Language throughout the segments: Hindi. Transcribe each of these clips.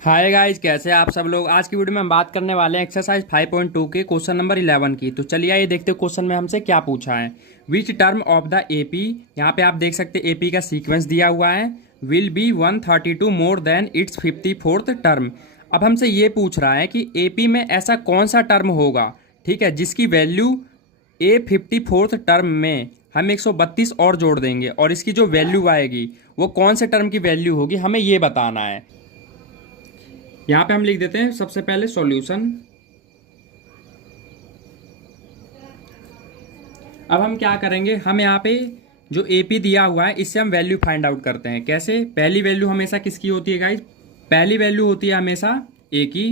हाय गाइस, कैसे हैं आप सब लोग। आज की वीडियो में हम बात करने वाले हैं एक्सरसाइज 5.2 के क्वेश्चन नंबर 11 की। तो चलिए आइए देखते हैं क्वेश्चन में हमसे क्या पूछा है। Which term of the AP, यहाँ पे आप देख सकते हैं एपी का सीक्वेंस दिया हुआ है, will be 132 more than it's 54th term. अब हमसे ये पूछ रहा है कि एपी में ऐसा कौन सा टर्म होगा, ठीक है, जिसकी वैल्यू ए 54th टर्म में हम 132 और जोड़ देंगे और इसकी जो वैल्यू आएगी वो कौन से टर्म की वैल्यू होगी, हमें ये बताना है। यहाँ पे हम लिख देते हैं सबसे पहले सॉल्यूशन। अब हम क्या करेंगे, हम यहाँ पे जो एपी दिया हुआ है इससे हम वैल्यू फाइंड आउट करते हैं। कैसे? पहली वैल्यू हमेशा किसकी होती है गाइज? पहली वैल्यू होती है हमेशा ए की।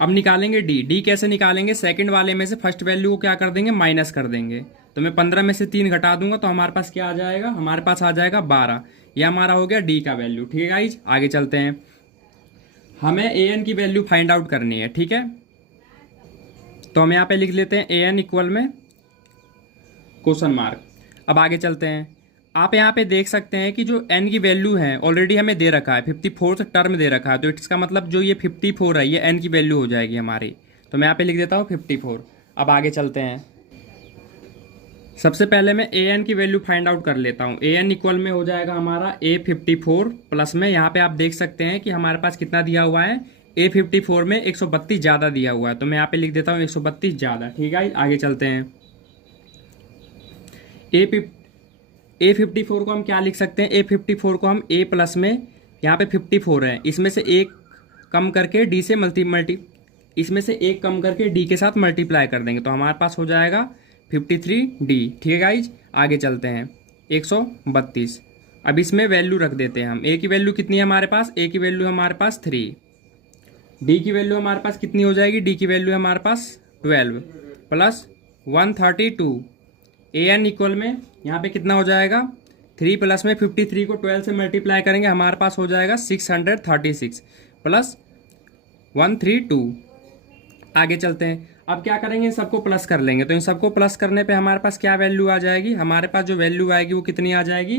अब निकालेंगे डी। डी कैसे निकालेंगे? सेकंड वाले में से फर्स्ट वैल्यू को क्या कर देंगे, माइनस कर देंगे। तो मैं 15 में से 3 घटा दूंगा तो हमारे पास क्या आ जाएगा, हमारे पास आ जाएगा 12। यह हमारा हो गया डी का वैल्यू। ठीक है गाइज, आगे चलते हैं। हमें ए एन की वैल्यू फाइंड आउट करनी है, ठीक है। तो हम यहाँ पे लिख लेते हैं ए एन इक्वल में क्वेश्चन मार्क। अब आगे चलते हैं। आप यहाँ पे देख सकते हैं कि जो एन की वैल्यू है ऑलरेडी हमें दे रखा है, 54th टर्म दे रखा है। तो इसका मतलब जो ये 54 है ये एन की वैल्यू हो जाएगी हमारी। तो मैं यहाँ पे लिख देता हूँ 54। अब आगे चलते हैं। सबसे पहले मैं ए एन की वैल्यू फाइंड आउट कर लेता हूँ। ए एन इक्वल में हो जाएगा हमारा ए 54 प्लस में, यहाँ पे आप देख सकते हैं कि हमारे पास कितना दिया हुआ है, ए 54 में 132 ज़्यादा दिया हुआ है। तो मैं यहाँ पे लिख देता हूँ 132 ज़्यादा। ठीक है, आगे चलते हैं। ए 54 को हम क्या लिख सकते हैं, ए 54 को हम ए प्लस में, यहाँ पे 54 है, इसमें से एक कम करके डी से इसमें से एक कम करके डी के साथ मल्टीप्लाई कर देंगे तो हमारे पास हो जाएगा 53D। ठीक है गाइज, आगे चलते हैं। 132। अब इसमें वैल्यू रख देते हैं हम। ए की वैल्यू कितनी है हमारे पास? ए की वैल्यू हमारे पास 3। डी की वैल्यू हमारे पास कितनी हो जाएगी? डी की वैल्यू हमारे पास 12 प्लस 132। ए एन इक्वल में यहाँ पे कितना हो जाएगा, 3 प्लस में 53 को 12 से मल्टीप्लाई करेंगे हमारे पास हो जाएगा 636 प्लस 132। आगे चलते हैं। अब क्या करेंगे, इन सबको प्लस कर लेंगे। तो इन सबको प्लस करने पे हमारे पास क्या वैल्यू आ जाएगी, हमारे पास जो वैल्यू आएगी वो कितनी आ जाएगी,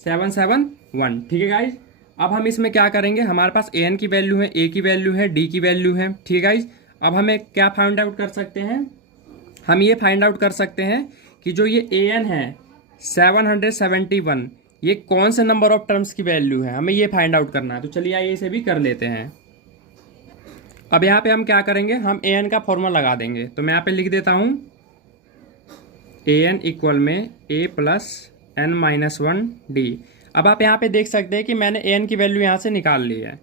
771। ठीक है गाइज। अब हम इसमें क्या करेंगे, हमारे पास ए एन की वैल्यू है, ए की वैल्यू है, डी की वैल्यू है। ठीक है गाइज। अब हमें क्या फाइंड आउट कर सकते हैं, हम ये फाइंड आउट कर सकते हैं कि जो ये ए एन है 771, ये कौन से नंबर ऑफ टर्म्स की वैल्यू है, हमें ये फाइंड आउट करना है। तो चलिए आइए इसे भी कर लेते हैं। अब यहाँ पे हम क्या करेंगे, हम ए एन का फॉर्मूला लगा देंगे। तो मैं यहाँ पे लिख देता हूँ ए एन इक्वल में ए प्लस एन माइनस 1D। अब आप यहाँ पे देख सकते हैं कि मैंने ए एन की वैल्यू यहाँ से निकाल ली है।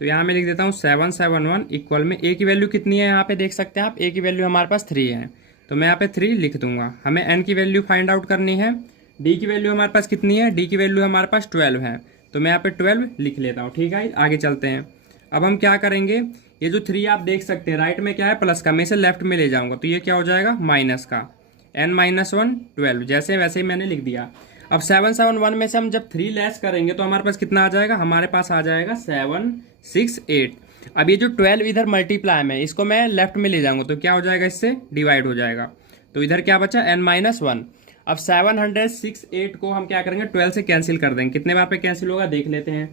तो यहाँ मैं लिख देता हूँ 771 इक्वल में ए की वैल्यू कितनी है, यहाँ पे देख सकते हैं आप, ए की वैल्यू हमारे पास 3 है। तो मैं यहाँ पे 3 लिख दूंगा। हमें एन की वैल्यू फाइंड आउट करनी है। डी की वैल्यू हमारे पास कितनी है, डी की वैल्यू हमारे पास 12 है। तो मैं यहाँ पे 12 लिख लेता हूँ। ठीक है, आगे चलते हैं। अब हम क्या करेंगे, ये जो 3 आप देख सकते हैं राइट में क्या है, प्लस का, मैं इसे लेफ्ट में ले जाऊंगा तो ये क्या हो जाएगा, माइनस का। n माइनस 1 12, जैसे वैसे ही मैंने लिख दिया। अब 771 में से हम जब 3 लेस करेंगे तो हमारे पास कितना आ जाएगा, हमारे पास आ जाएगा 768। अब ये जो 12 इधर मल्टीप्लाई में, इसको मैं लेफ्ट में ले जाऊंगा तो क्या हो जाएगा, इससे डिवाइड हो जाएगा। तो इधर क्या बचा, n माइनस 1। अब 768 को हम क्या करेंगे, 12 से कैंसिल कर देंगे। कितने बार पे कैंसिल होगा देख लेते हैं।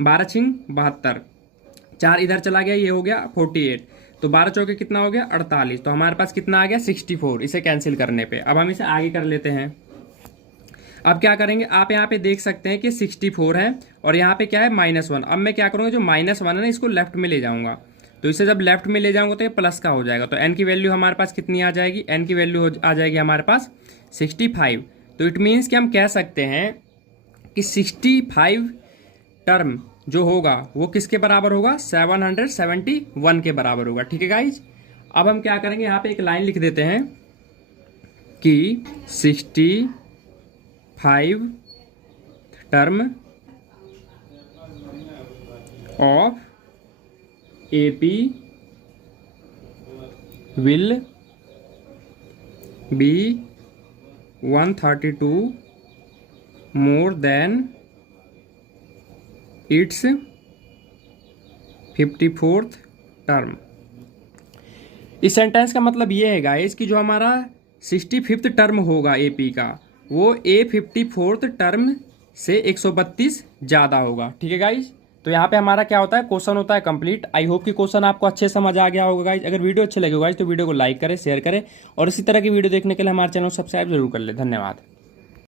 12 छिंग 72, 4 इधर चला गया, ये हो गया 48। तो 12 चौके कितना हो गया, 48। तो हमारे पास कितना आ गया, 64, इसे कैंसिल करने पे। अब हम इसे आगे कर लेते हैं। अब क्या करेंगे, आप यहाँ पे देख सकते हैं कि 64 है और यहाँ पे क्या है, -1। अब मैं क्या करूँगा, जो -1 है ना इसको लेफ्ट में ले जाऊँगा। तो इसे जब लेफ्ट में ले जाऊँगा तो ये प्लस का हो जाएगा। तो एन की वैल्यू हमारे पास कितनी आ जाएगी, एन की वैल्यू आ जाएगी हमारे पास 65। तो इट मीन्स कि हम कह सकते हैं कि 65 टर्म जो होगा वो किसके बराबर होगा, 771 के बराबर होगा। ठीक है गाइज। अब हम क्या करेंगे, यहाँ पे एक लाइन लिख देते हैं कि 65 term of AP will be 132 more than it's 54th term. इस सेंटेंस का मतलब ये है गाइस कि जो हमारा 65th टर्म होगा एपी का, वो ए 54th टर्म से 132 ज़्यादा होगा। ठीक है गाइस। तो यहाँ पे हमारा क्या होता है, क्वेश्चन होता है कंप्लीट। आई होप कि क्वेश्चन आपको अच्छे समझ आ गया होगा गाइज। अगर वीडियो अच्छे लगे गाइज तो वीडियो को लाइक करें, शेयर करें और इसी तरह की वीडियो देखने के लिए हमारे चैनल को सब्सक्राइब जरूर कर ले। धन्यवाद।